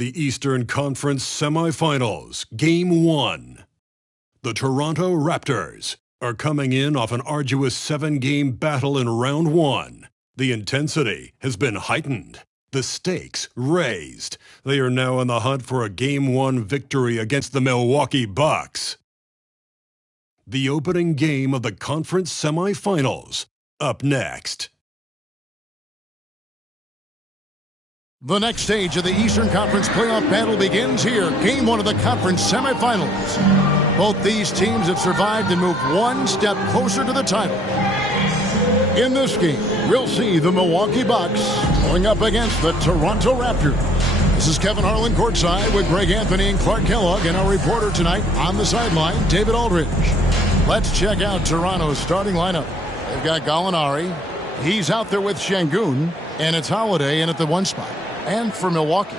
The Eastern Conference Semifinals, Game 1. The Toronto Raptors are coming in off an arduous 7-game battle in Round 1. The intensity has been heightened, the stakes raised. They are now in the hunt for a Game 1 victory against the Milwaukee Bucks. The opening game of the conference semifinals, up next. The next stage of the Eastern Conference playoff battle begins here. Game 1 of the conference semifinals. Both these teams have survived and moved one step closer to the title. In this game, we'll see the Milwaukee Bucks going up against the Toronto Raptors. This is Kevin Harlan courtside with Greg Anthony and Clark Kellogg, and our reporter tonight on the sideline, David Aldridge. Let's check out Toronto's starting lineup. They've got Gallinari. He's out there with Şengün, and it's Holiday in at the 1 spot. And for Milwaukee,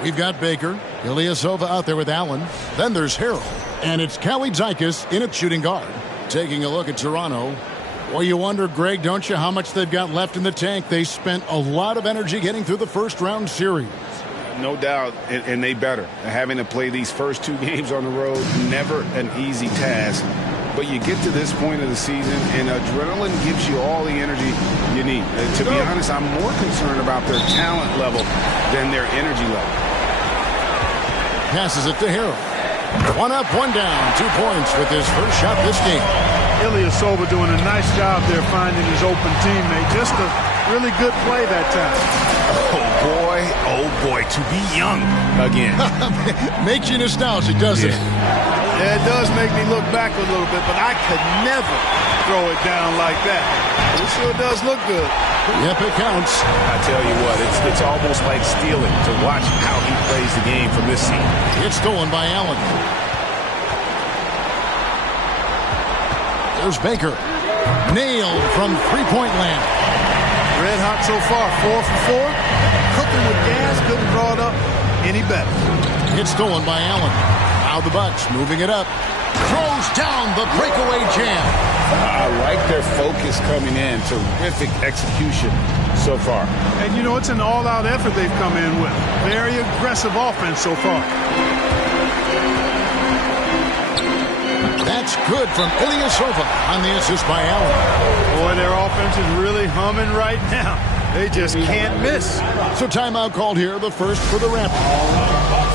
we've got Baker, Ilyasova out there with Allen. Then there's Harrell, and it's Kalaitzakis in at shooting guard. Taking a look at Toronto. Well, you wonder, Greg, don't you, how much they've got left in the tank? They spent a lot of energy getting through the first-round series. No doubt, and they better. Having to play these first 2 games on the road, never an easy task. But you get to this point of the season, and adrenaline gives you all the energy you need. To be honest, I'm more concerned about their talent level than their energy level. Passes it to Harrell. 1 up, 1 down. 2 points with his first shot this game. Ilyasova doing a nice job there finding his open teammate. Just a really good play that time. Oh boy, to be young again. Makes you nostalgic, doesn't it? Yeah, it does make me look back a little bit, but I could never throw it down like that. It sure does look good. Yep, it counts. I tell you what, it's almost like stealing to watch how he plays the game from this seat. It's stolen by Allen. There's Baker. Nailed from three-point land. Red hot so far, 4 for 4. Cooking with gas, couldn't draw it up any better. It's stolen by Allen. Now the Bucks moving it up. Throws down the breakaway jam. I like their focus coming in. Terrific execution so far. And you know, it's an all-out effort they've come in with. Very aggressive offense so far. That's good from Ilyasova on the assist by Allen. Boy, their offense is really humming right now. They just can't miss. So timeout called here, the first for the Raptors.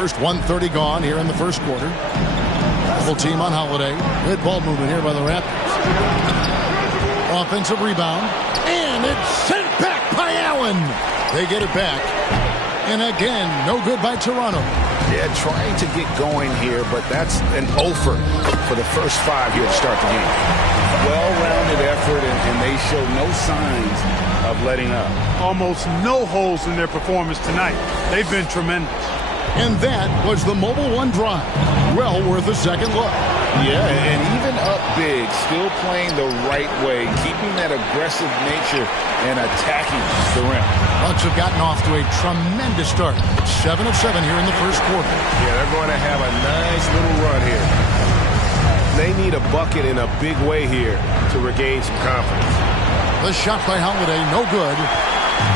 First 1:30 gone here in the first quarter. Double team on Holiday. Good ball movement here by the Raptors. Offensive rebound. And it's sent back by Allen. They get it back. And again, no good by Toronto. Yeah, trying to get going here, but that's an offer for the first 5 here to start the game. Well-rounded effort, and they show no signs of letting up. Almost no holes in their performance tonight. They've been tremendous. And that was the Mobile One drive. Well worth a second look. Yeah, and even up big, still playing the right way, keeping that aggressive nature and attacking the rim. Bucks have gotten off to a tremendous start. 7 of 7 here in the first quarter. Yeah, they're going to have a nice little run here. They need a bucket in a big way here to regain some confidence. The shot by Holiday, no good.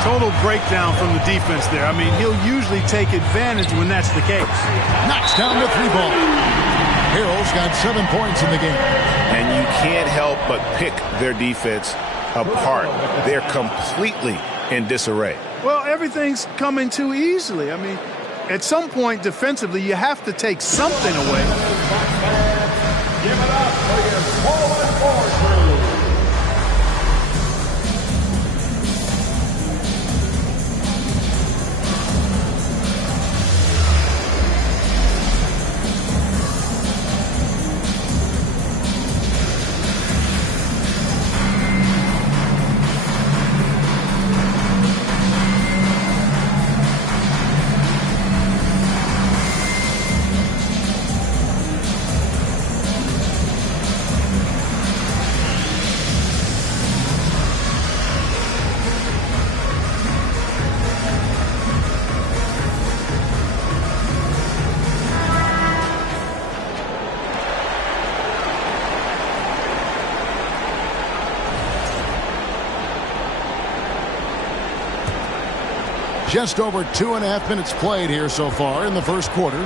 Total breakdown from the defense there. I mean, he'll usually take advantage when that's the case. Knocks down the 3-ball. Harrell's got 7 points in the game. And you can't help but pick their defense apart. They're completely in disarray. Well, everything's coming too easily. I mean, at some point defensively, you have to take something away. Give it up for your forward crew. Just over 2.5 minutes played here so far in the first quarter.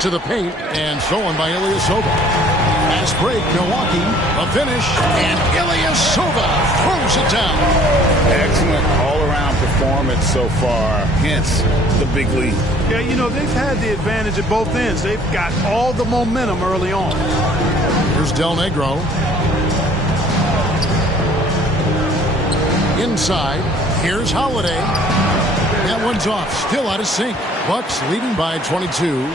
To the paint, and stolen by Ilyasova. Fast break, Milwaukee. A finish, and Ilyasova throws it down. Excellent all-around performance so far, hence the big lead. Yeah, you know, they've had the advantage at both ends. They've got all the momentum early on. Here's Del Negro. Inside, here's Holiday. That one's off, still out of sync. Bucks leading by 22.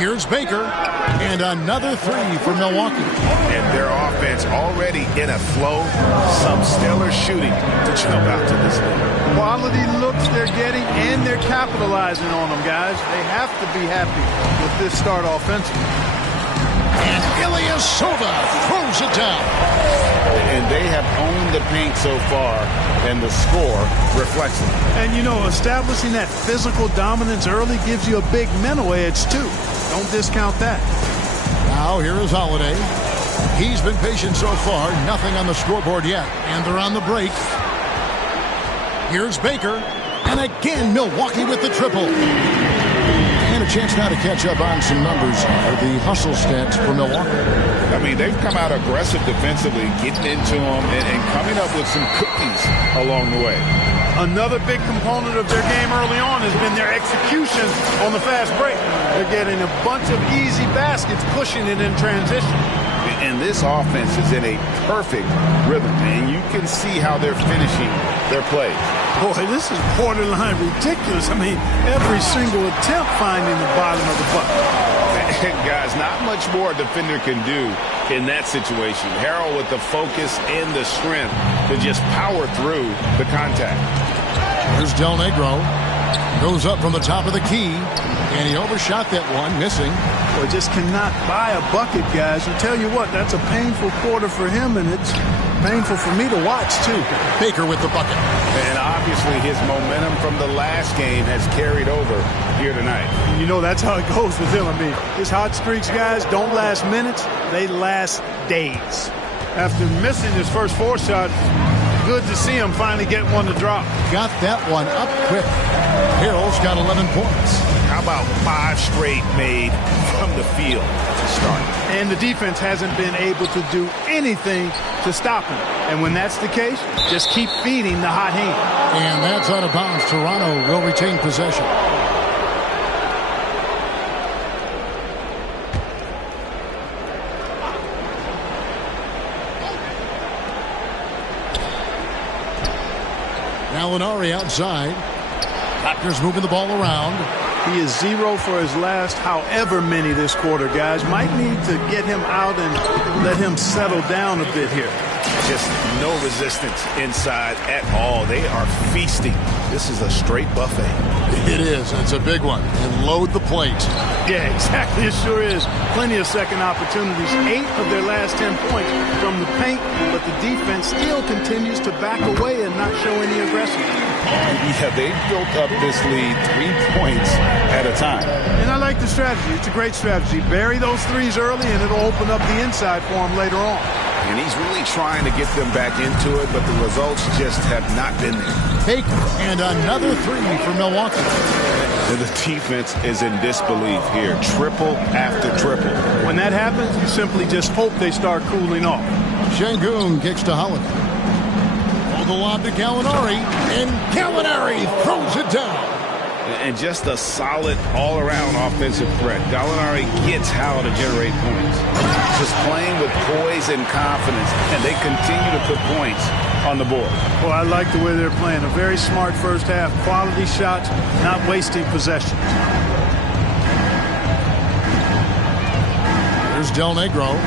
Here's Baker, and another three for Milwaukee. And their offense already in a flow. Some stellar shooting to jump out to this lead. Quality looks they're getting, and they're capitalizing on them, guys. They have to be happy with this start offensively. And Ilyasova throws it down. And they have owned the paint so far, and the score reflects it. And, you know, establishing that physical dominance early gives you a big mental edge, too. Don't discount that. Now here is Holiday. He's been patient so far. Nothing on the scoreboard yet. And they're on the break. Here's Baker. And again, Milwaukee with the triple. And a chance now to catch up on some numbers for the hustle stats for Milwaukee. I mean, they've come out aggressive defensively, getting into them and coming up with some cookies along the way. Another big component of their game early on has been their execution on the fast break. They're getting a bunch of easy baskets, pushing it in transition. And this offense is in a perfect rhythm, and you can see how they're finishing their plays. Boy, this is borderline ridiculous. I mean, every single attempt finding the bottom of the bucket. Guys, not much more a defender can do in that situation. Harrell with the focus and the strength to just power through the contact. Here's Del Negro. Goes up from the top of the key, and he overshot that one, missing. Boy, just cannot buy a bucket, guys. I tell you what, that's a painful quarter for him, and it's painful for me to watch, too. Baker with the bucket. And obviously his momentum from the last game has carried over here tonight. You know, that's how it goes with him. I mean, his hot streaks, guys, don't last minutes. They last days. After missing his first four shots, good to see him finally get one to drop. Got that one up quick. Harrell's got 11 points. How about 5 straight made from the field to start? And the defense hasn't been able to do anything to stop him. And when that's the case, just keep feeding the hot hand. And that's out of bounds. Toronto will retain possession. Gallinari outside. Raptors moving the ball around. He is 0 for his last however many this quarter, guys. Might need to get him out and let him settle down a bit here. Just no resistance inside at all. They are feasting. This is a straight buffet. It is. It's a big one. And load the plate. Yeah, exactly. It sure is. Plenty of second opportunities. 8 of their last 10 points from the paint, but the defense still continues to back away and not show any aggression. Yeah, they've built up this lead 3 points at a time. And I like the strategy. It's a great strategy. Bury those threes early, and it'll open up the inside for him later on. And he's really trying to get them back into it, but the results just have not been there. Baker, and another three for Milwaukee. The defense is in disbelief here. Triple after triple. When that happens, you simply just hope they start cooling off. Şengün kicks to Holiday. Oh, the lob to Gallinari, and Gallinari throws it down. And just a solid all-around offensive threat. Gallinari gets how to generate points. Just playing with poise and confidence, and they continue to put points on the board. Well, I like the way they're playing. A very smart first half. Quality shots, not wasting possession. Here's Del Negro.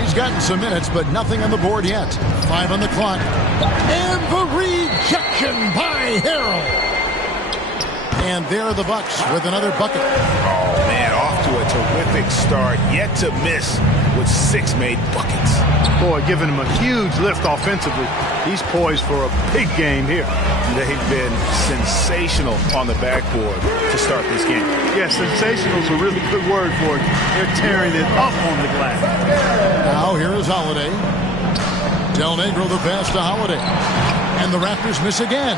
He's gotten some minutes, but nothing on the board yet. 5 on the clock. And the rejection by Harrell. And there are the Bucks with another bucket. Oh, man, off to a terrific start. Yet to miss with 6 made buckets. Boy, giving him a huge lift offensively. He's poised for a big game here. They've been sensational on the backboard to start this game. Yeah, sensational is a really good word for it. They're tearing it up on the glass. Now here is Holiday. Del Negro the pass to Holiday. And the Raptors miss again.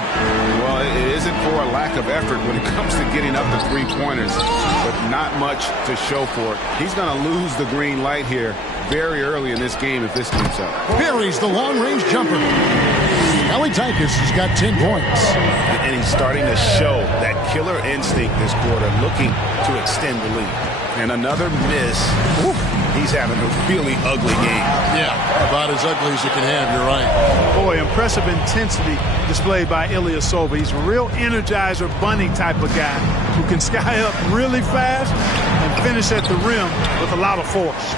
Well, it isn't for a lack of effort when it comes to getting up to three-pointers, but not much to show for it. He's going to lose the green light here very early in this game if this keeps up. Buries the long-range jumper. Tikus has got 10 points. And he's starting to show that killer instinct this quarter, looking to extend the lead. And another miss. Oof, he's having a really ugly game. Yeah, about as ugly as you can have, you're right. Boy, impressive intensity displayed by Ilyasova. He's a real Energizer Bunny type of guy who can sky up really fast and finish at the rim with a lot of force.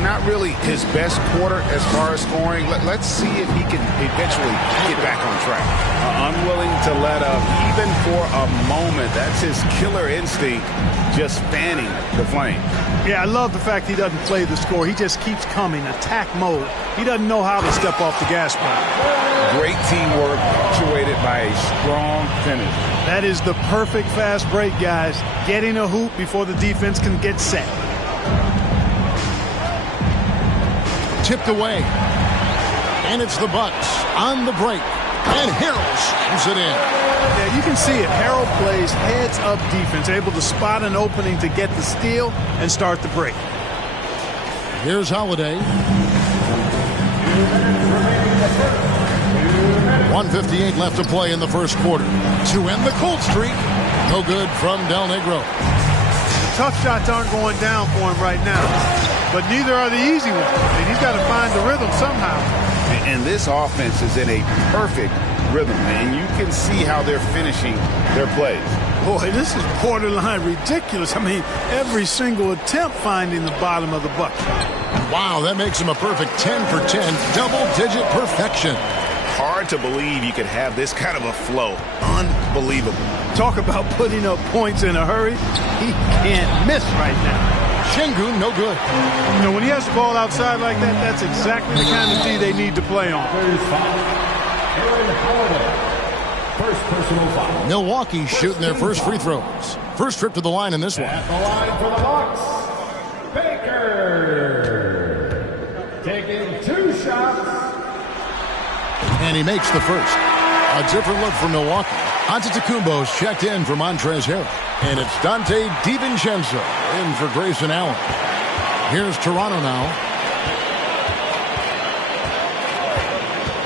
Not really his best quarter as far as scoring. Let's see if he can eventually get back on track. Unwilling to let up even for a moment. That's his killer instinct, just fanning the flame. Yeah, I love the fact he doesn't play the score. He just keeps coming, attack mode. He doesn't know how to step off the gas pedal. Great teamwork, punctuated by a strong finish. That is the perfect fast break, guys. Getting a hoop before the defense can get set. Tipped away. And it's the Bucks on the break. And Harrell slams it in. Yeah, you can see it. Harrell plays heads-up defense, able to spot an opening to get the steal and start the break. Here's Holiday. 1:58 left to play in the first quarter. To end the cold streak. No good from Del Negro. The tough shots aren't going down for him right now, but neither are the easy ones. And he's got to find the rhythm somehow. And this offense is in a perfect rhythm, and you can see how they're finishing their plays. Boy, this is borderline ridiculous. I mean, every single attempt finding the bottom of the bucket. Wow, that makes him a perfect 10 for 10, double-digit perfection. Hard to believe you could have this kind of a flow. Unbelievable. Talk about putting up points in a hurry. He can't miss right now. Şengün, no good. You know, when he has the ball outside like that, that's exactly the kind of D they need to play on. First personal foul. Milwaukee shooting their first free throws. First trip to the line in this one. At the line for the Bucks, Baker. Taking 2 shots. And he makes the first. A different look for Milwaukee. Antetokounmpo's checked in for Montrezl Harrell. And it's Dante DiVincenzo in for Grayson Allen. Here's Toronto now.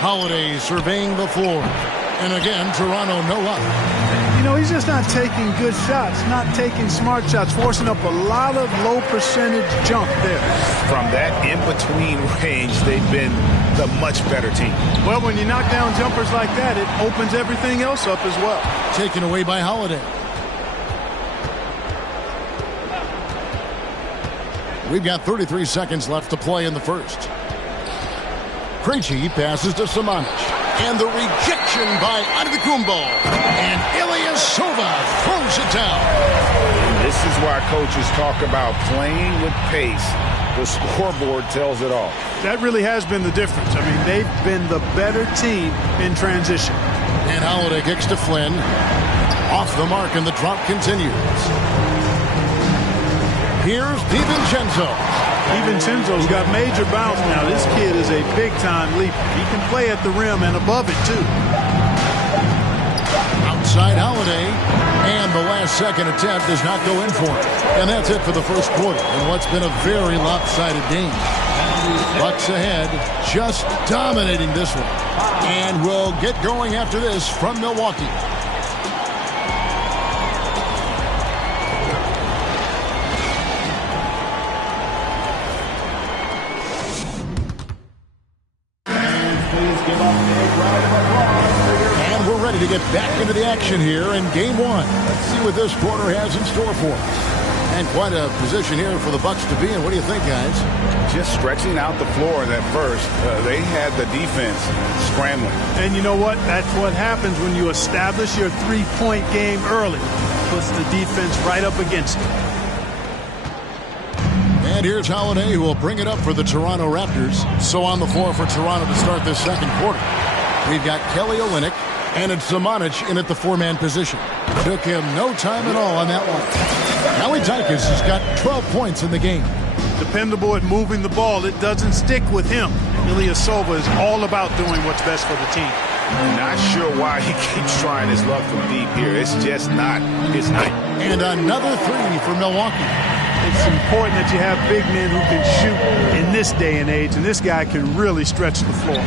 Holiday surveying the floor. And again, Toronto no luck. You know, he's just not taking good shots, not taking smart shots, forcing up a lot of low percentage jump there. From that in-between range, they've been the much better team. Well, when you knock down jumpers like that, it opens everything else up as well. Taken away by Holiday. We've got 33 seconds left to play in the first. Krejci passes to Samanic. And the rejection by Antetokounmpo. And Ilyasova throws it down. And this is why coaches talk about playing with pace. The scoreboard tells it all. That really has been the difference. I mean, they've been the better team in transition. And Holiday kicks to Flynn. Off the mark, and the drop continues. Here's DiVincenzo. DiVincenzo's got major bounce now. This kid is a big-time leaper. He can play at the rim and above it, too. inside Holiday. And the last-second attempt does not go in for him. And that's it for the first quarter in what's been a very lopsided game. Bucks ahead, just dominating this one. And we'll get going after this from Milwaukee. And we're ready to get back into the action here in game one. Let's see what this quarter has in store for us. And quite a position here for the Bucks to be in. What do you think, guys? Just stretching out the floor in that first. They had the defense scrambling. And you know what? That's what happens when you establish your three-point game early. Puts the defense right up against it. And here's Holiday, who will bring it up for the Toronto Raptors. So on the floor for Toronto to start this second quarter. We've got Kelly Olynyk, and it's Zimonjic in at the four-man position. Took him no time at all on that one. Milwaukee has got 12 points in the game. Dependable at moving the ball. It doesn't stick with him. Ilyasova is all about doing what's best for the team. Not sure why he keeps trying his luck from deep here. It's just not his night. And another three for Milwaukee. It's important that you have big men who can shoot in this day and age, and this guy can really stretch the floor.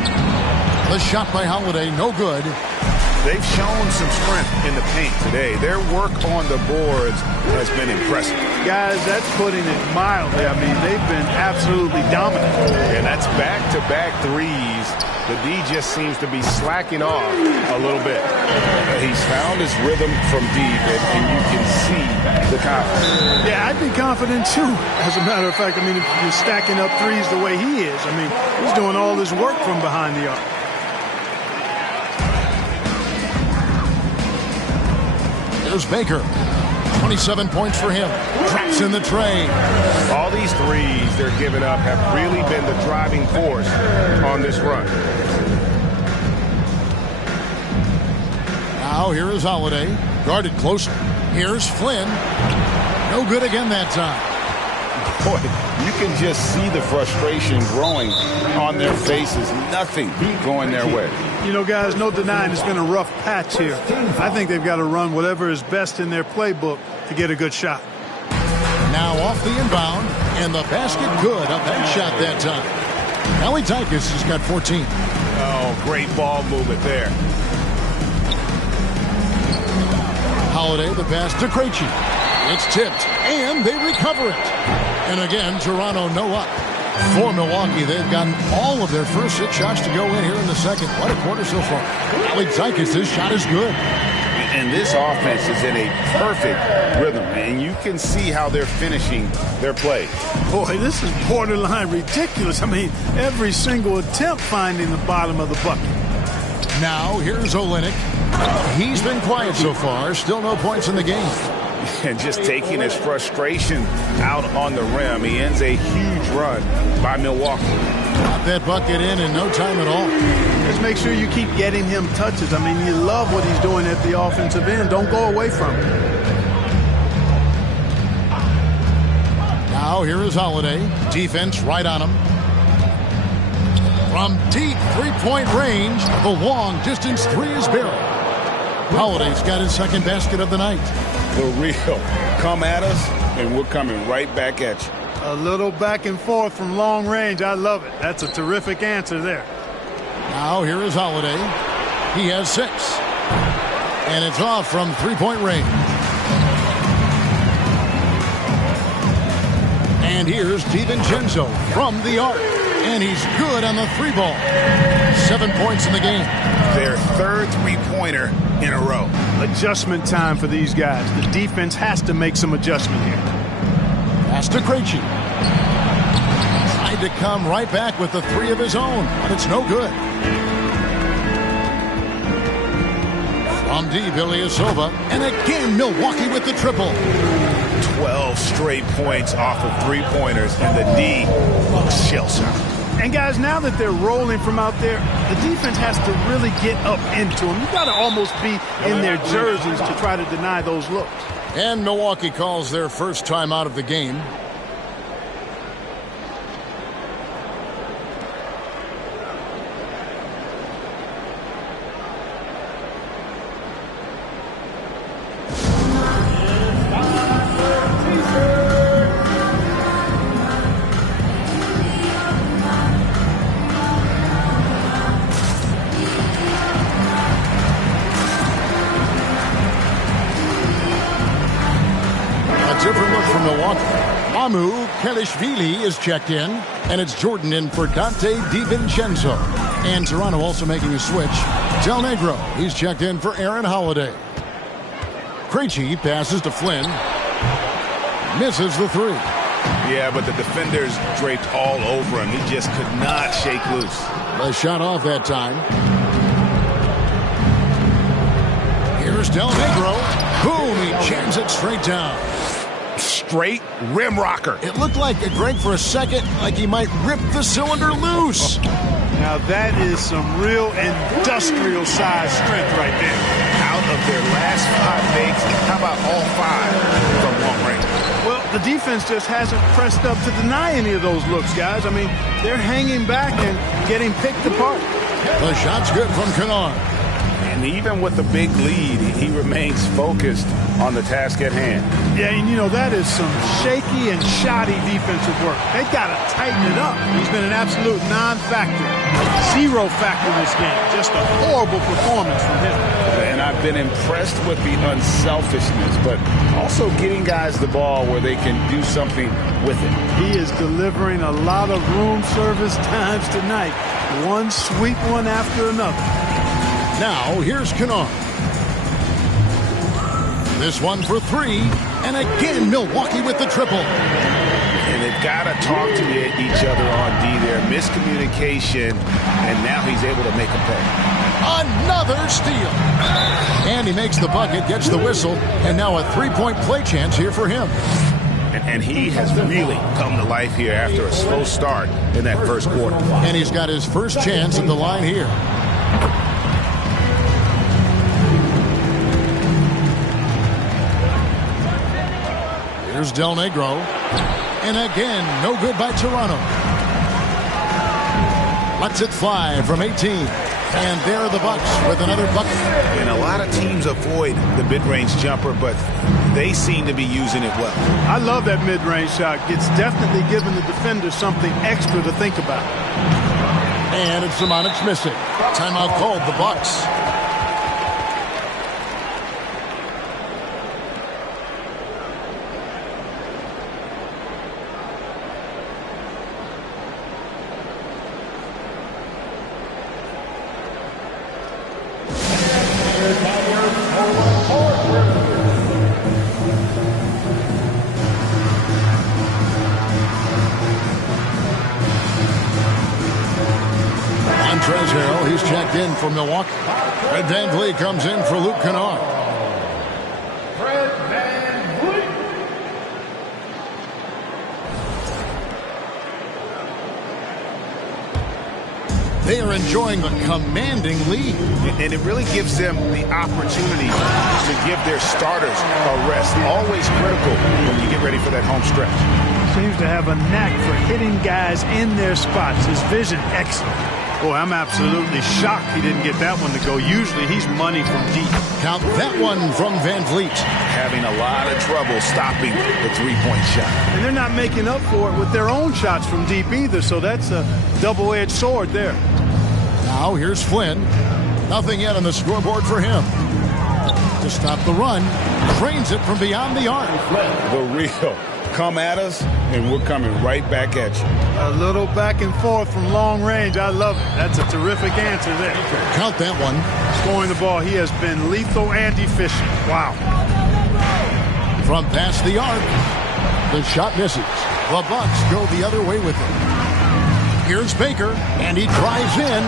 The shot by Holiday, no good. They've shown some strength in the paint today. Their work on the boards has been impressive. Guys, that's putting it mildly. I mean, they've been absolutely dominant. And that's back-to-back threes. The D just seems to be slacking off a little bit. He's found his rhythm from deep, and you can see the confidence. Yeah, I'd be confident, too. As a matter of fact, I mean, if you're stacking up threes the way he is, I mean, he's doing all his work from behind the arc. There's Baker. 27 points for him. Drops in the tray. All these threes they're giving up have really been the driving force on this run. Now here is Holiday. Guarded close. Here's Flynn. No good again that time. Boy, you can just see the frustration growing on their faces. Nothing going their way. You know, guys, no denying it's been a rough patch here. I think they've got to run whatever is best in their playbook to get a good shot. Now off the inbound, and the basket good on that shot that time. Milwaukee has got 14. Oh, great ball movement there. Holiday, the pass to Krejci. It's tipped, and they recover it. And again, Toronto no up. For Milwaukee, they've gotten all of their first 6 shots to go in here in the second. What a quarter so far. Milwaukee, this shot is good. And this offense is in a perfect rhythm, and you can see how they're finishing their play. Boy, this is borderline ridiculous. I mean, every single attempt finding the bottom of the bucket. Now, here's Olynyk. He's been quiet so far. Still no points in the game. And just taking his frustration out on the rim. He ends a huge run by Milwaukee. Got that bucket in no time at all. Just make sure you keep getting him touches. I mean, you love what he's doing at the offensive end. Don't go away from it. Now here is Holiday. Defense right on him. From deep three-point range, the long distance three is buried. Holiday's got his second basket of the night. The real come at us, and we're coming right back at you. A little back and forth from long range. I love it. That's a terrific answer there. Now here is Holiday. He has 6. And it's off from three-point range. And here's DiVincenzo from the arc. And he's good on the 3-ball. 7 points in the game. Their third three-pointer in a row. Adjustment time for these guys. The defense has to make some adjustment here. Pass to Krejci. Tried to come right back with the 3 of his own, but it's no good. From deep, Ilyasova. And again, Milwaukee with the triple. 12 straight points off of three-pointers, and the D looks shell-shocked. And guys, now that they're rolling from out there, the defense has to really get up into them. You've got to almost be in their jerseys to try to deny those looks. And Milwaukee calls their first time out of the game. Amu Kelishvili is checked in, and it's Jordan in for Dante DiVincenzo. And Toronto also making a switch. Del Negro, he's checked in for Aaron Holiday. Krejci passes to Flynn. Misses the three. Yeah, but the defenders draped all over him. He just could not shake loose. The shot off that time. Here's Del Negro. Boom, he jams it straight down. Straight rim rocker. It looked like Greg for a second, like he might rip the cylinder loose. Now that is some real industrial size strength right there. Out of their last 5 makes, how about all 5 from long range? Well, the defense just hasn't pressed up to deny any of those looks, guys. I mean, they're hanging back and getting picked apart. The shot's good from Kennard. And even with the big lead, he remains focused on the task at hand. Yeah, and you know, that is some shaky and shoddy defensive work. They got to tighten it up. He's been an absolute non-factor. Zero factor in this game. Just a horrible performance from him. And I've been impressed with the unselfishness, but also getting guys the ball where they can do something with it. He is delivering a lot of room service times tonight. One sweet one after another. Now, here's Kennard. This one for 3. And again, Milwaukee with the triple. And they've got to talk to each other on D there. Miscommunication, and now he's able to make a play. Another steal. And he makes the bucket, gets the whistle, and now a 3-point play chance here for him. And he has really come to life here after a slow start in that first quarter. And he's got his first chance at the line here. Here's Del Negro. And again, no good by Toronto. Lets it fly from 18. And there are the Bucks with another bucket. And a lot of teams avoid the mid-range jumper, but they seem to be using it well. I love that mid-range shot. It's definitely giving the defender something extra to think about. And it's Samanic missing. Timeout called the Bucks. He's checked in for Milwaukee. Fred VanVleet comes in for Luke Kennard. Fred VanVleet. They are enjoying the commanding lead. And it really gives them the opportunity to give their starters a rest. Always critical when you get ready for that home stretch. Seems to have a knack for hitting guys in their spots. His vision, excellent. Boy, I'm absolutely shocked he didn't get that one to go. Usually he's money from deep. Count that one from VanVleet. Having a lot of trouble stopping the three-point shot. And they're not making up for it with their own shots from deep either, so that's a double-edged sword there. Now here's Flynn. Nothing yet on the scoreboard for him. To stop the run, drains it from beyond the arc. The real. Come at us, and we're coming right back at you. A little back and forth from long range. I love it. That's a terrific answer there. Count that one. Scoring the ball, he has been lethal and efficient. Wow. From past the arc, the shot misses. The Bucks go the other way with it. Here's Baker, and he drives in.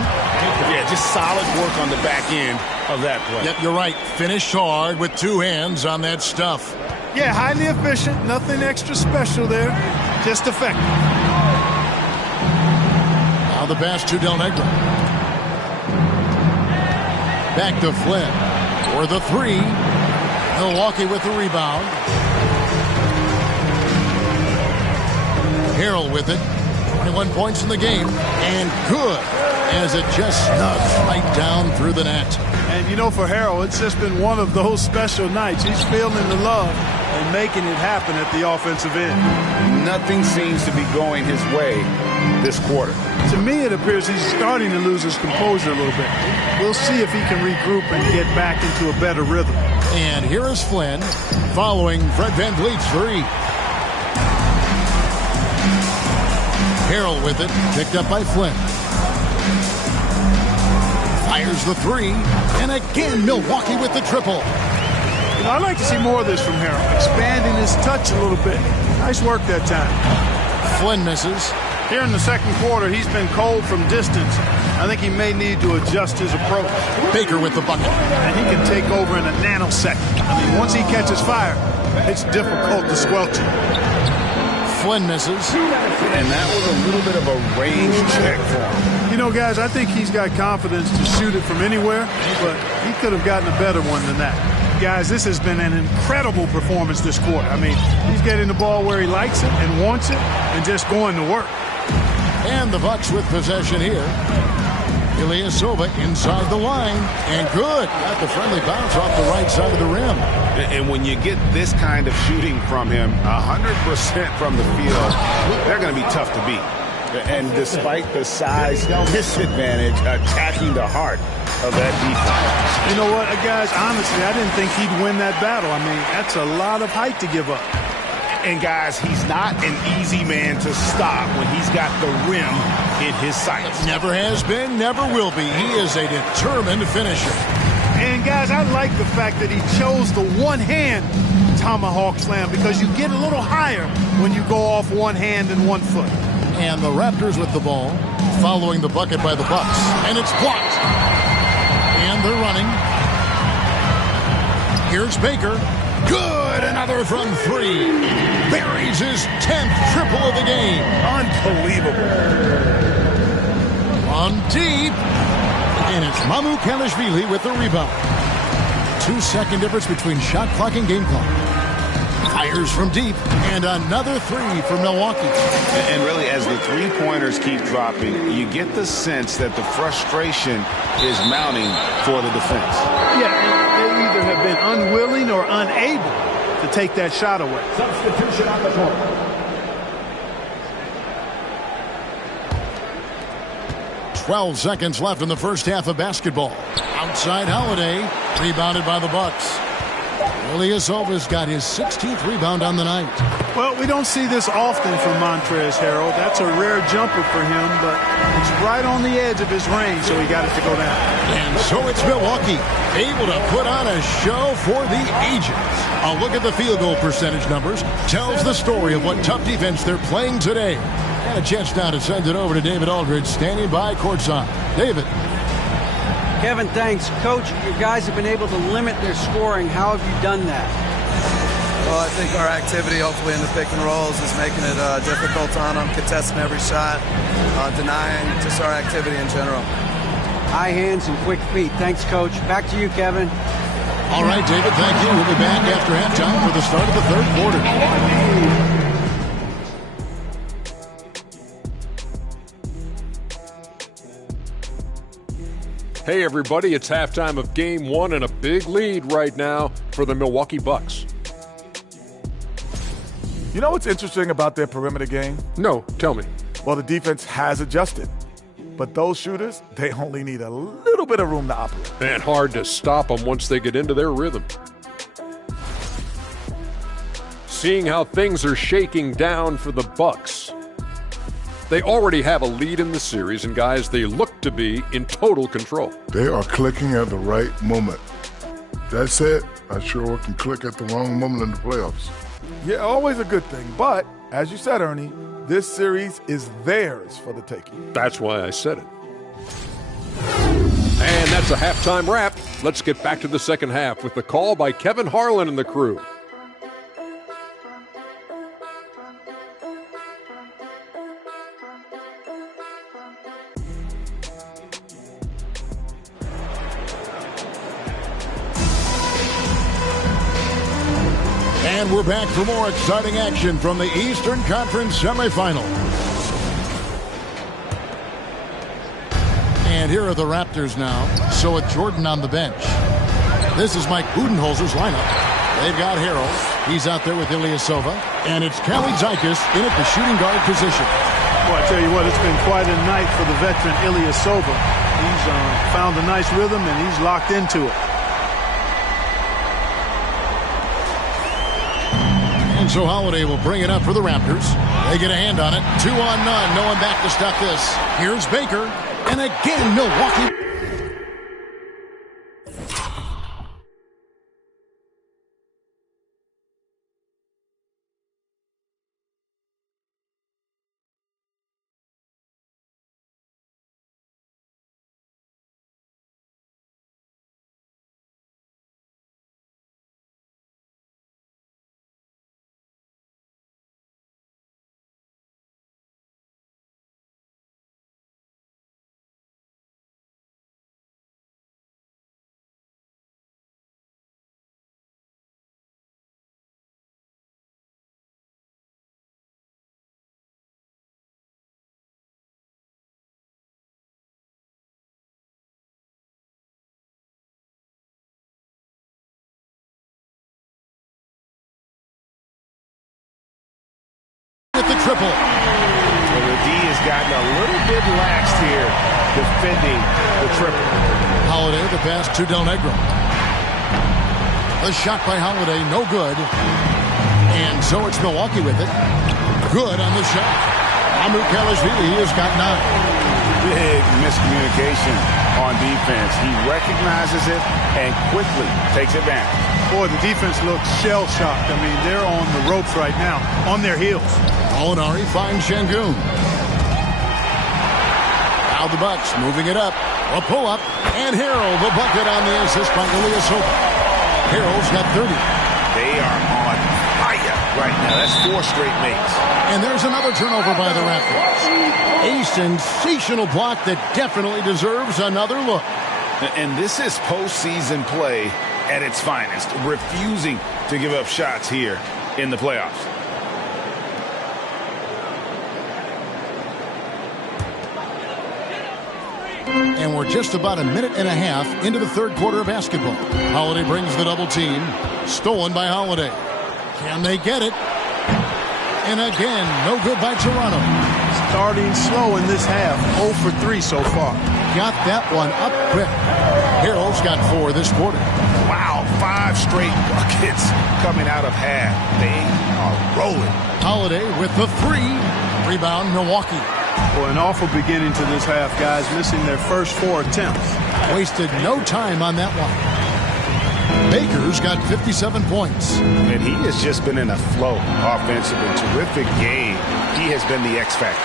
Yeah, just solid work on the back end of that play. Yep, you're right. Finished hard with 2 hands on that stuff. Yeah, highly efficient. Nothing extra special there. Just effective. Now the pass to Del Negro. Back to Flynn for the 3. Milwaukee with the rebound. Harrell with it. 21 points in the game. And good, as it just snugs right down through the net. And, you know, for Harrell, it's just been one of those special nights. He's feeling the love and making it happen at the offensive end. Nothing seems to be going his way this quarter. To me, it appears he's starting to lose his composure a little bit. We'll see if he can regroup and get back into a better rhythm. And here is Flynn following Fred VanVleet's 3. Harrell with it, picked up by Flynn. Fires the three, and again Milwaukee with the triple. You know, I'd like to see more of this from Harrell, expanding his touch a little bit. Nice work that time. Flynn misses. Here in the second quarter, he's been cold from distance. I think he may need to adjust his approach. Baker with the bucket. And he can take over in a nanosecond. I mean, once he catches fire, it's difficult to squelch it. Flynn misses. And that was a little bit of a range check for him. You know, guys, I think he's got confidence to shoot it from anywhere, but he could have gotten a better one than that. Guys, this has been an incredible performance this quarter. I mean, he's getting the ball where he likes it and wants it and just going to work. And the Bucks with possession here. Ilyasova inside the line. And good. Got the friendly bounce off the right side of the rim. And when you get this kind of shooting from him, 100% from the field, they're going to be tough to beat. And despite the size disadvantage, attacking the heart of that defense. You know what, guys, honestly, I didn't think he'd win that battle. I mean, that's a lot of height to give up. And, guys, he's not an easy man to stop when he's got the rim in his sights. Never has been, never will be. He is a determined finisher. And, guys, I like the fact that he chose the one-hand tomahawk slam because you get a little higher when you go off one hand and 1 foot. And the Raptors with the ball, following the bucket by the Bucks. And it's blocked. And they're running. Here's Baker. Good, another from three. Buries his 10th triple of the game. Unbelievable. On deep. And it's Mamoukelashvili with the rebound. 2-second difference between shot clock and game clock. Fires from deep. And another three for Milwaukee. And really, as the three-pointers keep dropping, you get the sense that the frustration is mounting for the defense. Yeah, they either have been unwilling or unable to take that shot away. Substitution on the court. 12 seconds left in the first half of basketball. Outside Holiday, rebounded by the Bucks. Ilyasova's got his 16th rebound on the night. Well, we don't see this often from Montrezl Harrell. That's a rare jumper for him, but it's right on the edge of his range, so he got it to go down. And so it's Milwaukee, able to put on a show for the ages. A look at the field goal percentage numbers tells the story of what tough defense they're playing today. And a chance now to send it over to David Aldridge, standing by courtside. David. Kevin, thanks. Coach, you guys have been able to limit their scoring. How have you done that? Well, I think our activity, hopefully, in the pick and rolls is making it difficult on them, contesting every shot, denying just our activity in general. High hands and quick feet. Thanks, Coach. Back to you, Kevin. All right, David, thank you. We'll be back after halftime for the start of the third quarter. Hey everybody, it's halftime of game one and a big lead right now for the Milwaukee Bucks. You know what's interesting about their perimeter game? No, tell me. Well, the defense has adjusted. But those shooters, they only need a little bit of room to operate. And hard to stop them once they get into their rhythm. Seeing how things are shaking down for the Bucks. They already have a lead in the series, and guys, they look to be in total control. They are clicking at the right moment. That said, I sure can click at the wrong moment in the playoffs. Yeah, always a good thing. But, as you said, Ernie, this series is theirs for the taking. That's why I said it. And that's a halftime wrap. Let's get back to the second half with the call by Kevin Harlan and the crew. And we're back for more exciting action from the Eastern Conference semifinals. And here are the Raptors now. So with Jordan on the bench. This is Mike Budenholzer's lineup. They've got Harrell. He's out there with Ilyasova. And it's Kelly Zykis in at the shooting guard position. Well, I tell you what, it's been quite a night for the veteran Ilyasova. He's found a nice rhythm and he's locked into it. And So Holiday will bring it up for the Raptors. They get a hand on it. 2 on none. No one back to stop this. Here's Baker. And again, Milwaukee. With the triple. Well, the D has gotten a little bit laxed here defending the triple. Holiday, the pass to Del Negro. The shot by Holiday, no good. And so it's Milwaukee with it. Good on the shot. He has got 9. Big miscommunication on defense. He recognizes it and quickly takes advantage. Boy, the defense looks shell-shocked. I mean, they're on the ropes right now, on their heels. Molinari finds Şengün. Now the Bucks moving it up. A pull-up. And Harrell, the bucket on the assist by Ilyasova. Harrell's got 30. They are on fire right now. That's 4 straight makes. And there's another turnover by the Raptors. A sensational block that definitely deserves another look. And this is postseason play at its finest, refusing to give up shots here in the playoffs. And we're just about a minute and a half into the third quarter of basketball. Holiday brings the double team. Stolen by Holiday. Can they get it? And again, no good by Toronto. Starting slow in this half. 0 for 3 so far. Got that one up quick. Harrell's got 4 this quarter. Wow, 5 straight buckets coming out of half. They are rolling. Holiday with the 3. Rebound, Milwaukee. Well, an awful beginning to this half, guys, missing their first 4 attempts. Wasted no time on that one. Baker's got 57 points. And he has just been in a flow offensively. Terrific game. He has been the X factor.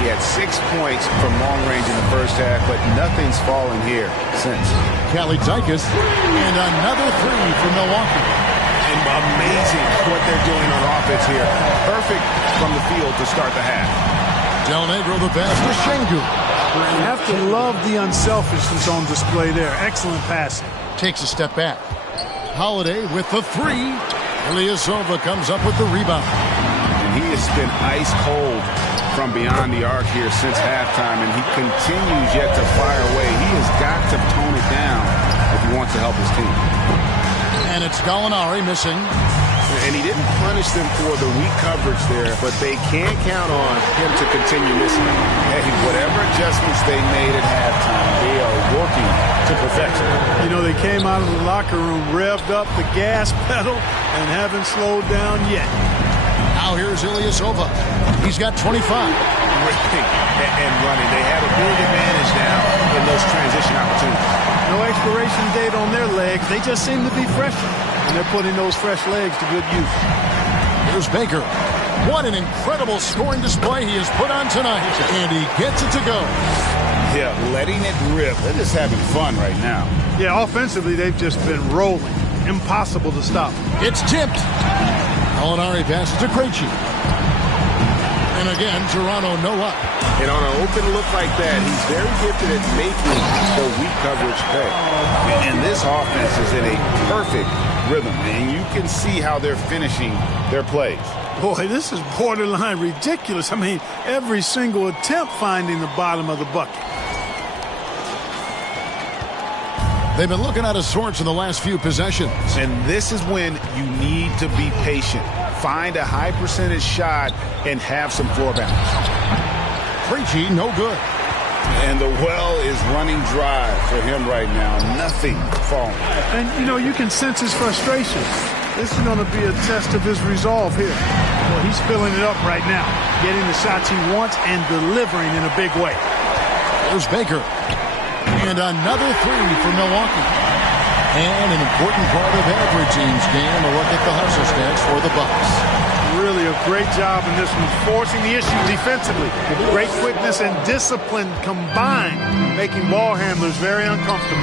He had 6 points from long range in the first half, but nothing's fallen here since. Kalaitzakis, and another 3 for Milwaukee. And amazing what they're doing on offense here. Perfect from the field to start the half. Del Negro the pass to Şengün. You have to love the unselfishness on display there. Excellent passing. Takes a step back. Holiday with the 3. Ilyasova comes up with the rebound. And he has been ice cold from beyond the arc here since halftime, and he continues yet to fire away. He has got to tone it down if he wants to help his team. And it's Gallinari missing. And he didn't punish them for the weak coverage there, but they can't count on him to continue missing. Hey, whatever adjustments they made at halftime, they are working to perfection. You know, they came out of the locker room, revved up the gas pedal, and haven't slowed down yet. Now here's Ilyasova. He's got 25. Ripping and running. They have a big advantage now in those transition opportunities. No expiration date on their legs. They just seem to be fresher. And they're putting those fresh legs to good use. Here's Baker. What an incredible scoring display he has put on tonight. And he gets it to go. Yeah, letting it rip. They're just having fun right now. Yeah, offensively, they've just been rolling. Impossible to stop. It's tipped. Gallinari passes to Krejci. And again, Toronto no up. And on an open look like that, he's very gifted at making the weak coverage pay. And this offense is in a perfect rhythm, and you can see how they're finishing their plays. Boy, this is borderline ridiculous. I mean, every single attempt finding the bottom of the bucket. They've been looking out of sorts in the last few possessions. And this is when you need to be patient. Find a high percentage shot and have some floor balance. Krejci, no good. And the well is running dry for him right now. Nothing falling. And, you know, you can sense his frustration. This is going to be a test of his resolve here. Well, he's filling it up right now, getting the shots he wants and delivering in a big way. There's Baker. And another three for Milwaukee. And an important part of every team's game, a look at the hustle stats for the Bucks. Really a great job in this one, forcing the issue defensively. Great quickness and discipline combined, making ball handlers very uncomfortable.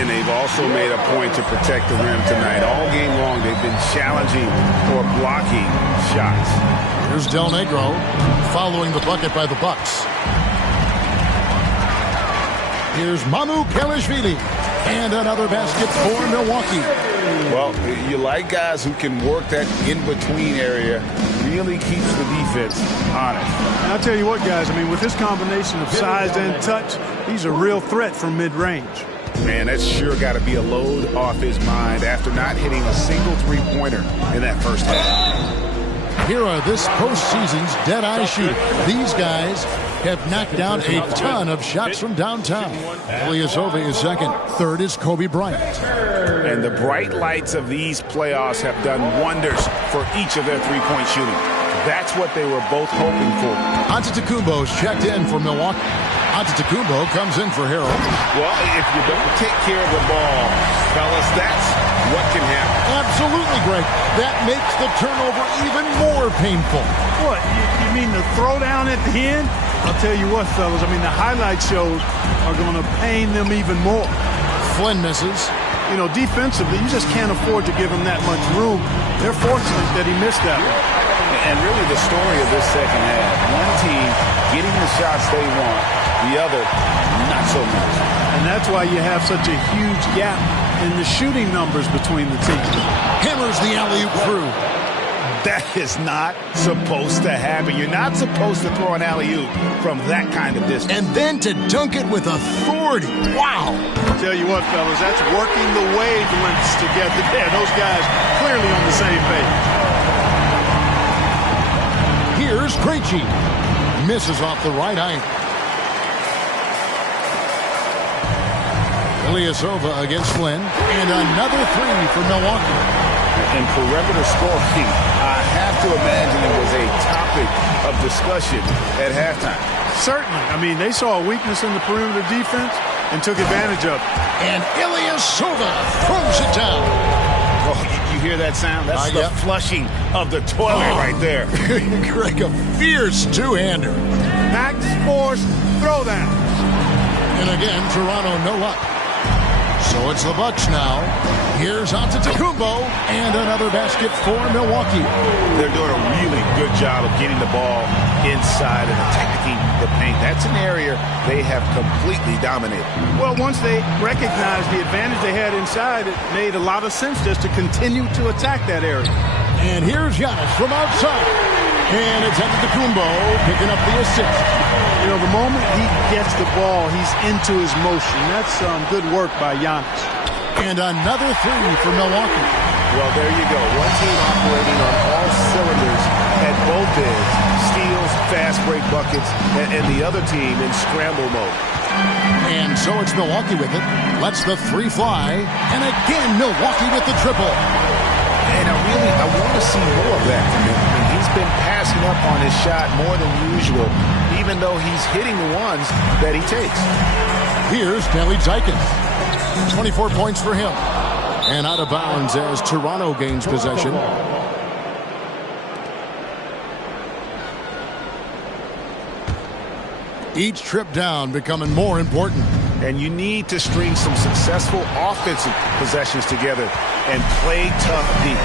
And they've also made a point to protect the rim tonight. All game long, they've been challenging or blocking shots. Here's Del Negro following the bucket by the Bucks. Here's Mamu Kelishvili. And another basket for Milwaukee. Well, you like guys who can work that in-between area, really keeps the defense honest. And I'll tell you what, guys, I mean, with his combination of size and touch, he's a real threat from mid-range. Man, that's sure got to be a load off his mind after not hitting a single three-pointer in that first half. Here are this postseason's dead-eye shooters. These guys have knocked down a ton of shots from downtown. Ilyasova is second. Third is Kobe Bryant. And the bright lights of these playoffs have done wonders for each of their three-point shooting. That's what they were both hoping for. Antetokounmpo's checked in for Milwaukee. Antetokounmpo comes in for Harold. Well, if you don't take care of the ball, fellas, that's what can happen. Absolutely, Greg. That makes the turnover even more painful. What, you mean the throwdown at the end? I'll tell you what, fellas, I mean, the highlight shows are going to pain them even more. Flynn misses. You know, defensively, you just can't afford to give him that much room. They're fortunate that he missed that one. And really the story of this second half, one team getting the shots they want, the other not so much. And that's why you have such a huge gap in the shooting numbers between the teams. Hammers the alley-oop through. That is not supposed to happen. You're not supposed to throw an alley-oop from that kind of distance. And then to dunk it with authority. Wow. I'll tell you what, fellas, that's working the wavelengths together there. Those guys clearly on the same page. Here's Krejci. Misses off the right iron. Ilyasova against Flynn. And another three for Milwaukee. And perimeter scoring, I have to imagine it was a topic of discussion at halftime. Certainly. I mean, they saw a weakness in the perimeter defense and took advantage of it. And Ilyasova throws it down. Oh, you hear that sound? That's the flushing of the toilet right there. Greg, a fierce two-hander. Max Force throwdown. And again, Toronto no luck. So it's the Bucks now. Here's Antetokounmpo and another basket for Milwaukee. They're doing a really good job of getting the ball inside and attacking the paint. That's an area they have completely dominated. Well, once they recognized the advantage they had inside, it made a lot of sense just to continue to attack that area. And here's Giannis from outside. And it's Antetokounmpo picking up the assist. You know, the moment he gets the ball, he's into his motion. That's good work by Giannis. And another three for Milwaukee. Well, there you go. One team operating on all cylinders at both ends. Steals, fast break buckets, and the other team in scramble mode. And so it's Milwaukee with it. Lets the three fly. And again, Milwaukee with the triple. And I want to see more of that from him. I mean, he's been passing up on his shot more than usual, even though he's hitting the ones that he takes. Here's Kelly Zeiken. 24 points for him. And out of bounds as Toronto gains possession. Each trip down becoming more important. And you need to string some successful offensive possessions together and play tough deep.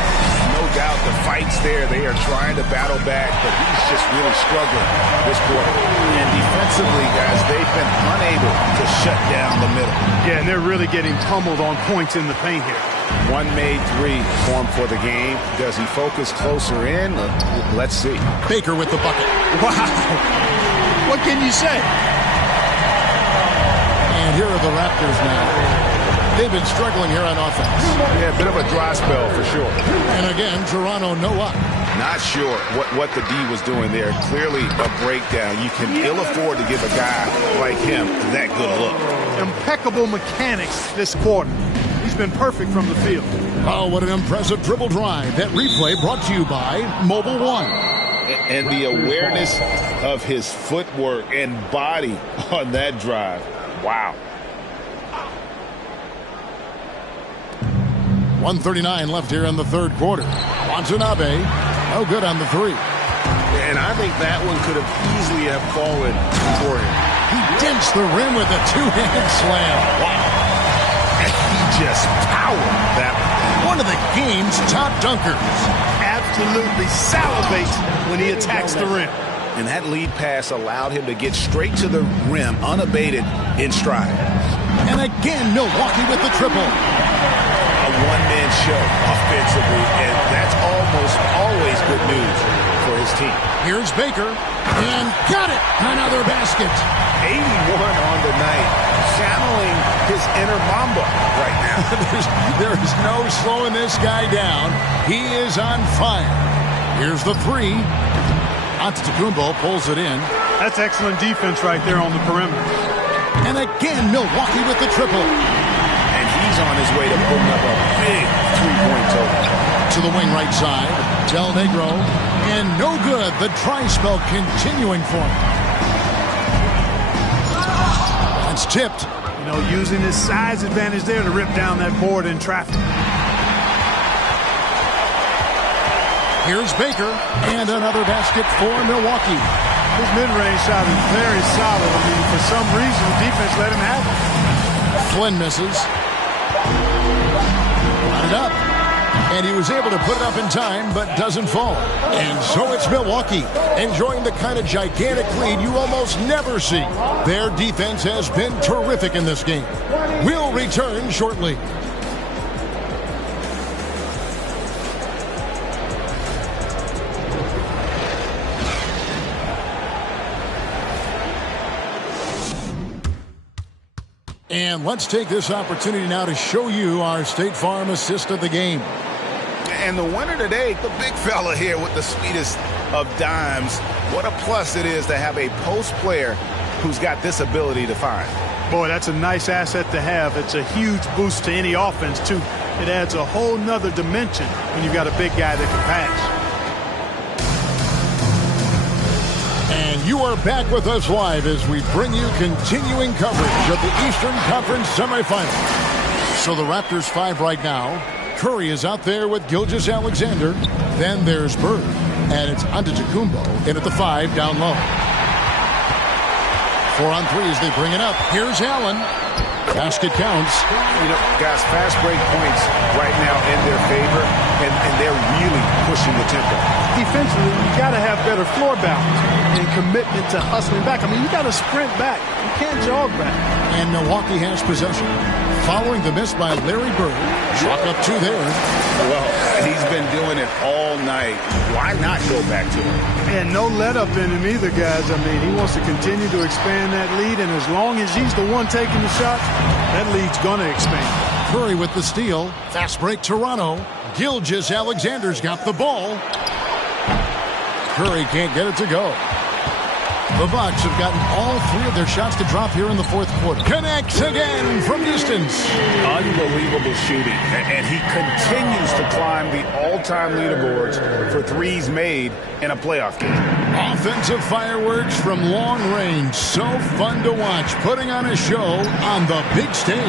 No doubt the fight's there. They are trying to battle back, but he's just really struggling this quarter. And defensively, guys, they've been unable to shut down the middle. Yeah, and they're really getting pummeled on points in the paint here. One made three for him for the game. Does he focus closer in? Let's see. Baker with the bucket. Wow. What can you say? And here are the Raptors now. They've been struggling here on offense. Yeah, a bit of a dry spell for sure. And again, Toronto no up. Not sure what the D was doing there. Clearly a breakdown. You can ill afford to give a guy like him that good a look. Impeccable mechanics this quarter. He's been perfect from the field. Oh, what an impressive dribble drive. That replay brought to you by Mobile One. And the awareness of his footwork and body on that drive. Wow. 1:39 left here in the third quarter. Watanabe, no good on the three. And I think that one could have easily have fallen for him. He dents the rim with a two-handed slam. Wow. And he just powered that one of the game's top dunkers. Absolutely salivates when he attacks the rim. And that lead pass allowed him to get straight to the rim unabated in stride. And again, Milwaukee with the triple. A one-man show offensively, and that's almost always good news for his team. Here's Baker, and got it! Another basket. 81 on the night, channeling his inner Mamba right now. there is no slowing this guy down. He is on fire. Here's the three. Antetokounmpo pulls it in. That's excellent defense right there on the perimeter. And again, Milwaukee with the triple. And he's on his way to putting up a big three-point total. To the wing right side, Del Negro, and no good. The try spell continuing for him. It's tipped. You know, using his size advantage there to rip down that board in traffic. Here's Baker, and another basket for Milwaukee. His mid-range shot is very solid. I mean, for some reason, the defense let him have it. Flynn misses. Got it up. And he was able to put it up in time, but doesn't fall. And so it's Milwaukee, enjoying the kind of gigantic lead you almost never see. Their defense has been terrific in this game. We'll return shortly. And let's take this opportunity now to show you our State Farm assist of the game. And the winner today, the big fella here with the sweetest of dimes. What a plus it is to have a post player who's got this ability to find. Boy, that's a nice asset to have. It's a huge boost to any offense, too. It adds a whole nother dimension when you've got a big guy that can pass. And you are back with us live as we bring you continuing coverage of the Eastern Conference semifinals. So the Raptors 5 right now. Curry is out there with Gilgeous-Alexander. Then there's Bird. And it's Antetokounmpo in at the 5 down low. 4 on 3 as they bring it up. Here's Allen. Basket counts. You know, guys, fast break points right now in their favor, and they're really pushing the tempo. Defensively, you got to have better floor balance and commitment to hustling back. I mean, you got to sprint back. You can't jog back. And Milwaukee has possession. Following the miss by Larry Bird. Chalk up 2 there. Well, he's been doing it all night. Why not go back to him? And no let up in him either, guys. I mean, he wants to continue to expand that lead, and as long as he's the one taking the shots, that lead's going to expand. Curry with the steal. Fast break Toronto. Gilgeous-Alexander's got the ball. Curry can't get it to go. The Bucks have gotten all 3 of their shots to drop here in the fourth quarter. Connects again from distance. Unbelievable shooting. And he continues to climb the all-time leaderboards for threes made in a playoff game. Offensive fireworks from long range. So fun to watch. Putting on a show on the big stage.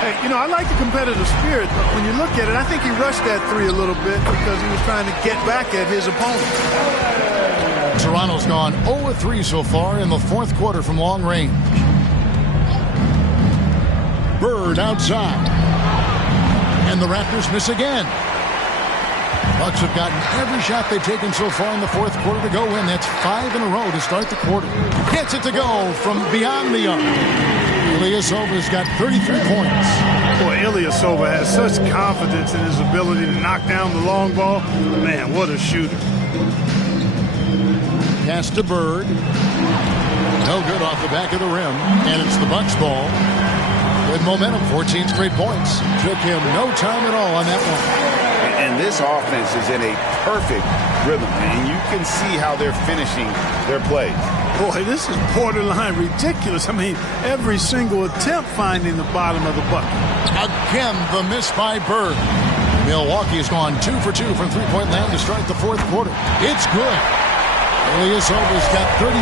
Hey, you know, I like the competitive spirit, but when you look at it, I think he rushed that 3 a little bit because he was trying to get back at his opponent. Toronto's gone 0-3 so far in the fourth quarter from long range. Bird outside. And the Raptors miss again. Bucks have gotten every shot they've taken so far in the fourth quarter to go in. That's 5 in a row to start the quarter. Gets it to go from beyond the arc. Ilyasova's got 33 points. Boy, Ilyasova has such confidence in his ability to knock down the long ball. Man, what a shooter. Pass to Bird. No good off the back of the rim. And it's the Bucks ball. With momentum, 14 straight points. Took him no time at all on that one. And this offense is in a perfect rhythm. And you can see how they're finishing their plays. Boy, this is borderline ridiculous. I mean, every single attempt finding the bottom of the bucket. Again, the miss by Bird. Milwaukee has gone 2 for 2 from three-point land to start the fourth quarter. It's good. Ilyasova's got 35.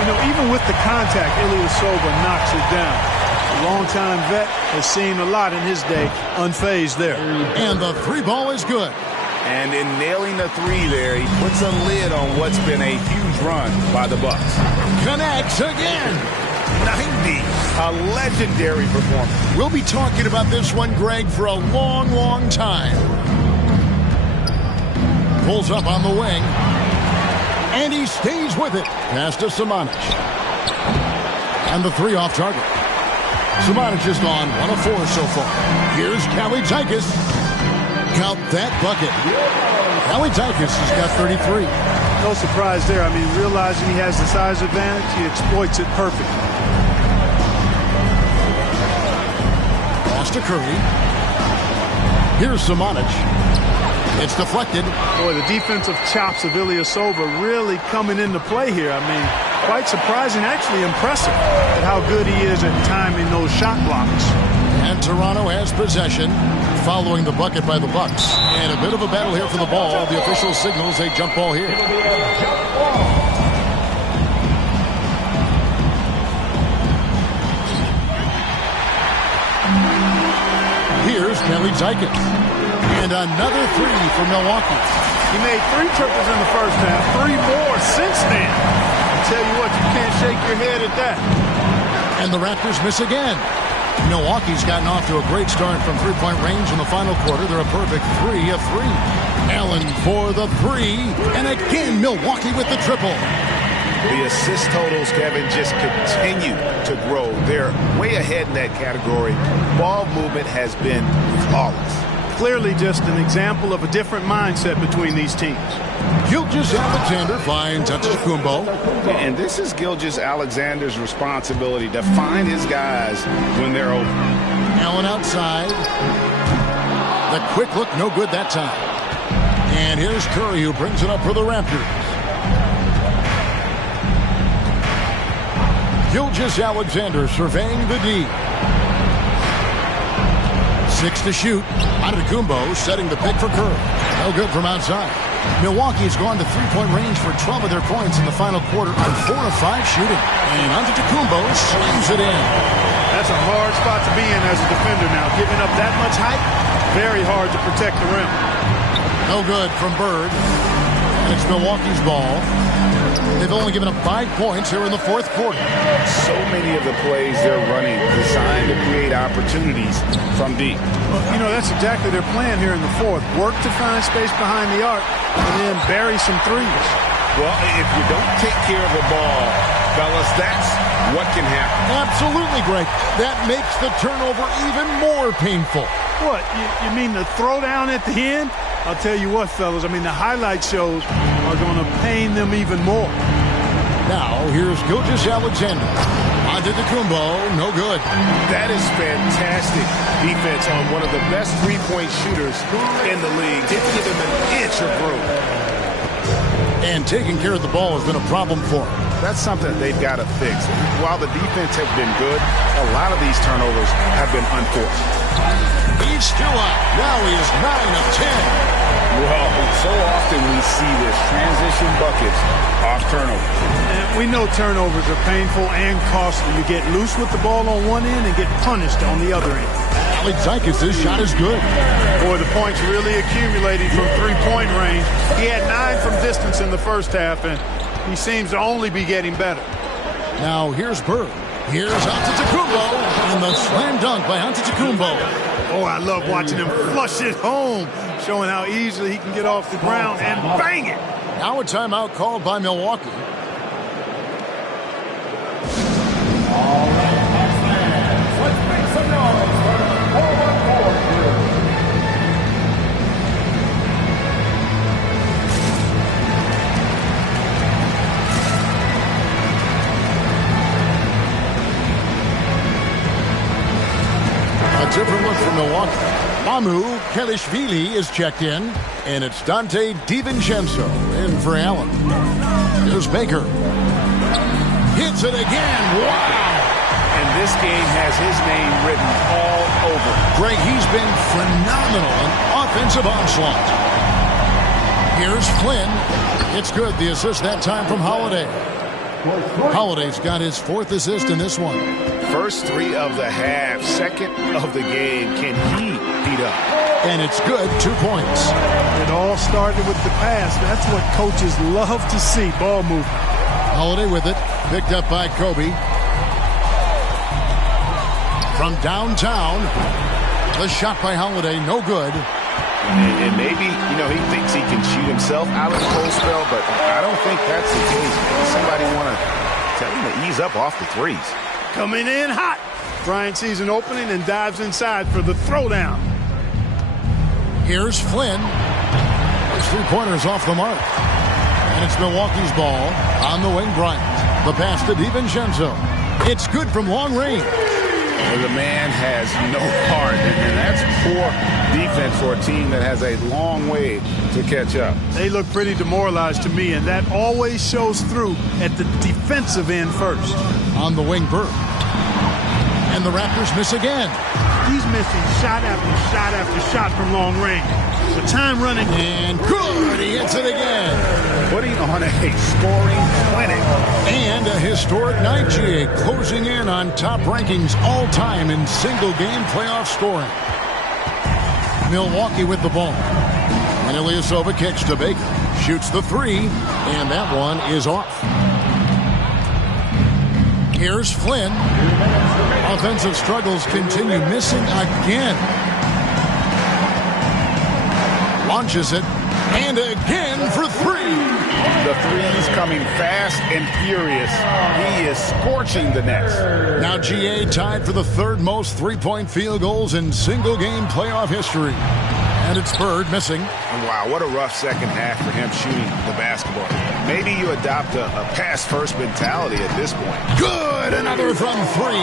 You know, even with the contact, Ilyasova knocks it down. A longtime vet has seen a lot in his day, unfazed there. And the three ball is good. And in nailing the three there, he puts a lid on what's been a huge run by the Bucks. Connects again. 90. A legendary performance. We'll be talking about this one, Greg, for a long, long time. Pulls up on the wing. And he stays with it. Pass to Samanic. And the three off target. Samanic has gone 1 of 4 so far. Here's Kalaitzakis. Count that bucket. Kalaitzakis has got 33. No surprise there. I mean, realizing he has the size advantage, he exploits it perfectly. Pass to Curry. Here's Samanic. It's deflected. Boy, the defensive chops of Ilyasova really coming into play here. I mean, quite surprising, actually impressive at how good he is at timing those shot blocks. And Toronto has possession following the bucket by the Bucks. And a bit of a battle here for the ball. The official signals a jump ball here. Here's Kalaitzakis. And another three for Milwaukee. He made 3 triples in the first half, 3 more since then. I tell you what, you can't shake your head at that. And the Raptors miss again. Milwaukee's gotten off to a great start from three-point range in the final quarter. They're a perfect 3 of 3. Allen for the 3. And again, Milwaukee with the triple. The assist totals, Kevin, just continue to grow. They're way ahead in that category. Ball movement has been flawless. Clearly just an example of a different mindset between these teams. Gilgeous-Alexander finds Antetokounmpo. And this is Gilgeous-Alexander's responsibility to find his guys when they're open. Allen outside. The quick look, no good that time. And here's Curry, who brings it up for the Raptors. Gilgeous-Alexander surveying the D. 6 to shoot. Antetokounmpo setting the pick for Curry. No good from outside. Milwaukee has gone to three-point range for 12 of their points in the final quarter on 4 of 5 shooting. And Antetokounmpo slams it in. That's a hard spot to be in as a defender now. Giving up that much height, very hard to protect the rim. No good from Bird. And it's Milwaukee's ball. They've only given up 5 points here in the fourth quarter. So many of the plays they're running designed to create opportunities from deep. Well, you know, that's exactly their plan here in the fourth. Work to find space behind the arc and then bury some threes. Well, if you don't take care of the ball, fellas, that's what can happen. Absolutely, Greg. That makes the turnover even more painful. What? You mean the throwdown at the end? I'll tell you what, fellas. I mean, the highlight shows are going to pain them even more. Now, here's Gilgeous-Alexander. Antetokounmpo, no good. That is fantastic defense on one of the best three-point shooters in the league. Didn't give him an inch of room. And taking care of the ball has been a problem for him. That's something they've got to fix. While the defense has been good, a lot of these turnovers have been unforced. He's still up. Now he is 9 of 10. Well, so often we see this transition buckets off turnovers. And we know turnovers are painful and costly. You get loose with the ball on one end and get punished on the other end. Kalaitzakis' shot is good. Boy, the points really accumulating from three-point range. He had 9 from distance in the first half, and he seems to only be getting better. Now here's Bird. Here's Antetokounmpo, and the slam dunk by Antetokounmpo. Oh, I love watching him flush it home, showing how easily he can get off the ground and bang it. Now a timeout called by Milwaukee. All right, Bucks fans, let's make some noise for the 414 crew. A different look from Milwaukee. Mamu Kelishvili is checked in, and it's Dante DiVincenzo in for Allen. Here's Baker. Hits it again. Wow. And this game has his name written all over. Greg, he's been phenomenal in offensive onslaught. Here's Flynn. It's good. The assist that time from Holiday. Holiday's got his 4th assist in this one. First 3 of the half, 2nd of the game. Can he beat up? And it's good. 2 points. It all started with the pass. That's what coaches love to see. Ball movement. Holiday with it. Picked up by Kobe. From downtown. The shot by Holiday. No good. And maybe, he thinks he can shoot himself out of the cold spell, but I don't think that's the case. Somebody want to tell him to ease up off the threes. Coming in hot. Bryant sees an opening and dives inside for the throwdown. Here's Flynn. His 3-pointers off the mark. And it's Milwaukee's ball on the wing. Bryant. The pass to DiVincenzo. It's good from long range. Well, the man has no heart, and that's poor defense for a team that has a long way to catch up. They look pretty demoralized to me, and that always shows through at the defensive end first. On the wing, Burke. And the Raptors miss again. He's missing shot after shot after shot from long range. The time running. And good. He hits it again. Putting on a scoring clinic. And a historic night, GA, closing in on top rankings all-time in single-game playoff scoring. Milwaukee with the ball. And Ilyasova kicks to Baker. Shoots the 3, and that one is off. Here's Flynn. Offensive struggles continue, missing again. Launches it, and again for 3. The threes coming fast and furious. He is scorching the nets. Now GA tied for the 3rd most three-point field goals in single-game playoff history. And it's Bird missing. Wow, what a rough second half for him shooting the basketball. Maybe you adopt a pass-first mentality at this point. Good! Another from 3.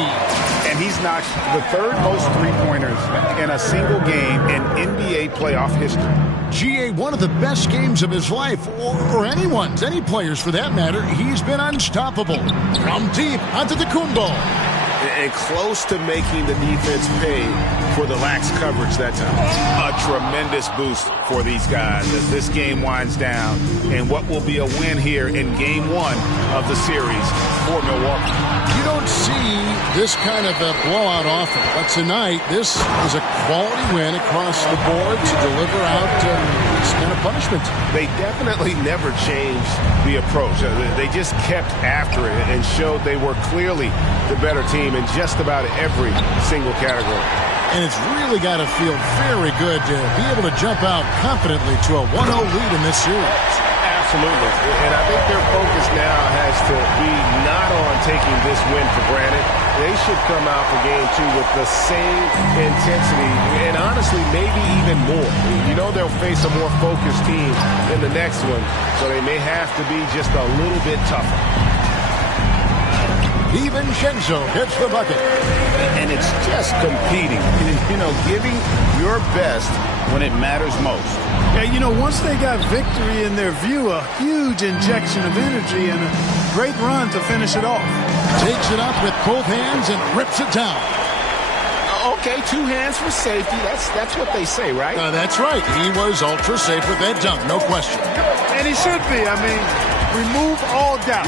And he's knocked the 3rd most three-pointers in a single game in NBA playoff history. GA, one of the best games of his life, or anyone's, any players for that matter. He's been unstoppable. From deep onto the Kumbo. And close to making the defense pay for the lax coverage that time. A tremendous boost for these guys as this game winds down and what will be a win here in Game 1 of the series for Milwaukee. You don't see this kind of a blowout often, but tonight this is a quality win across the board to deliver out this kind of punishment. They definitely never changed the approach. They just kept after it and showed they were clearly the better team in just about every single category. And it's really got to feel very good to be able to jump out confidently to a 1-0 lead in this series. Absolutely. And I think their focus now has to be not on taking this win for granted. They should come out for Game 2 with the same intensity and honestly maybe even more. You know they'll face a more focused team in the next one, so they may have to be just a little bit tougher. DiVincenzo hits the bucket. And it's just competing, giving your best when it matters most. Yeah, once they got victory in their view, a huge injection of energy and a great run to finish it off. Takes it up with both hands and rips it down. Okay, 2 hands for safety. That's what they say, right? That's right. He was ultra safe with that dunk, no question. And he should be. I mean, remove all doubt.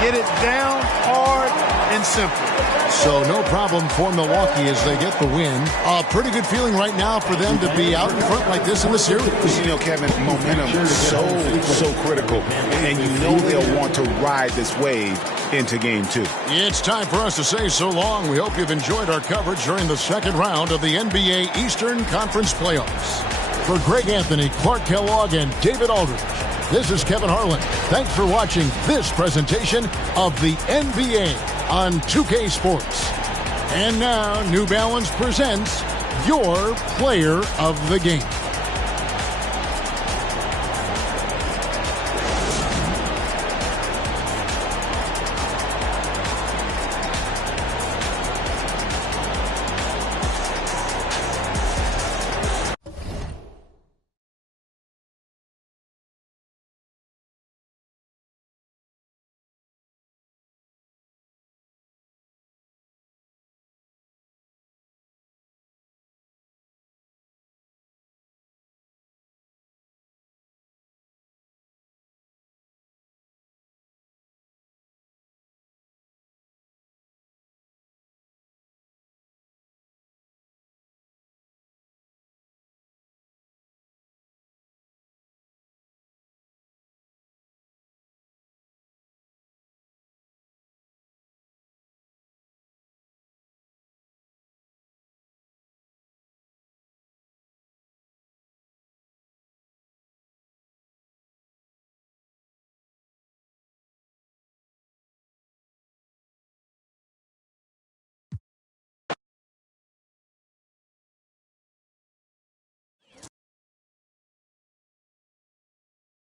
Get it down hard and simple. So no problem for Milwaukee as they get the win. A pretty good feeling right now for them to be out in front like this in the series. Kevin, momentum is so critical. And they'll want to ride this wave into Game 2. It's time for us to say so long. We hope you've enjoyed our coverage during the 2nd round of the NBA Eastern Conference Playoffs. For Greg Anthony, Clark Kellogg, and David Aldridge, this is Kevin Harlan. Thanks for watching this presentation of the NBA on 2K Sports. And now, New Balance presents your player of the game.